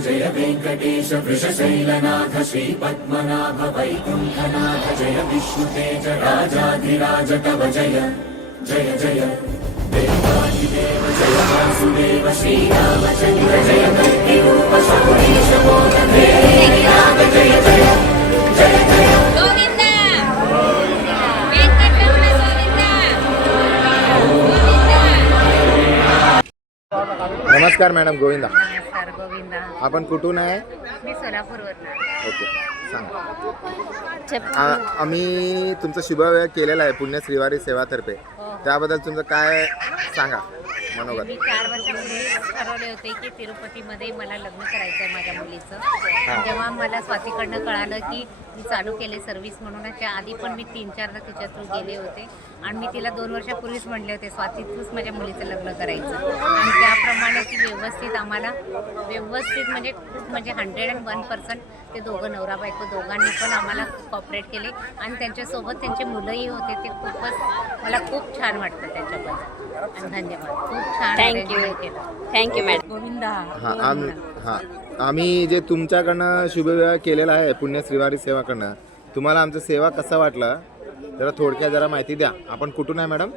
जय वेंकटेश वृषशैलनाथ श्रीपद्मनाभ वैकुण्ठनाथ जय विष्णुतेज राजाधिराज तव जय जय जय देवादिदेव जय वासुदेव श्रीरामचन्द्र जय कल्किरूप शौरीश मोदधे राम जय जय जय जय गोविंद वेंकटरमण गोविंद नमस्कार मॅडम गोविंदा. नमस्कार गोविंदा. आपण कुठून आहे? मी सोलापूरवरून. ओके सांगा. आम्ही तुमचा शुभविवाह केलेला आहे पुण्य श्रीवारी सेवातर्फे. त्याबद्दल तुमचं काय सांगा मनोगत. मी 4 वर्षापूर्वी ठरवले होते की तिरुपतीमध्ये मला लग्न करायचं आहे माझ्या मुलीचं. जेव्हा मला स्वातीकडनं कळालं की मी चालू केले सर्व्हिस म्हणून, त्या आधी पण मी 3-4दा तिच्या थ्रू गेले होते आणि मी तिला 2 वर्षापूर्वीच म्हणले होते स्वाती तूच माझ्या मुलीचं लग्न करायचं. आणि त्याप्रमाणे ती व्यवस्थित आम्हाला म्हणजे खूप म्हणजे 101% ते दोघं नवरा बायको दोघांनी पण आम्हाला कॉपरेट केले आणि त्यांच्यासोबत त्यांचे मुलंही होते. ते खूपच मला खूप छान वाटतं त्याच्याबद्दल आणि धन्यवाद. खूप छान थँक्यू मॅडम. गोविंदा. आम्ही जे तुमच्याकडनं शुभविवाह केलेला आहे पुण्य श्रीवारी सेवाकडनं, तुम्हाला आमचं सेवा कसं वाटलं जरा थोडक्यात जरा माहिती द्या. आपण कुठून आहे मॅडम?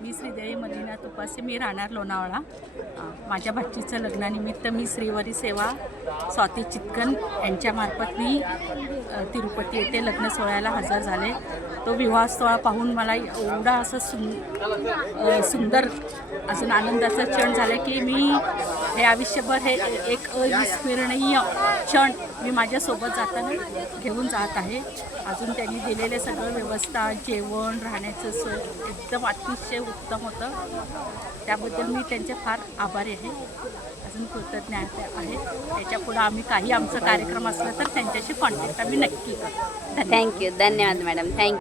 मी श्रीदेवी मल्लीनाथ उपासे, मी राहणार लोणावळा. माझ्या भाचीचं लग्नानिमित्त मी श्रीवारी सेवा स्वाती चितकन यांच्यामार्फत मी तिरुपती येथे लग्न सोहळ्याला हजर झाले. तो विवाह सोहळा पाहून मला एवढा असं सुंदर अजून आनंदाचा क्षण झाला की मी हे आयुष्यभर हे एक अविस्मरणीय क्षण मी माझ्यासोबत जाताना घेऊन जात आहे. अजून त्यांनी दिलेले सगळं व्यवस्था, जेवण, राहण्याचं सोय एकदम अतिशय उत्तम होतं. त्याबद्दल मी त्यांचे फार आभारी आहे. अजून कृतज्ञ आहे. त्याच्यापुढं आम्ही काही आमचा कार्यक्रम असला तर त्यांच्याशी कॉन्टॅक्ट आम्ही नक्की करू. थँक्यू. धन्यवाद मॅडम. थँक्यू.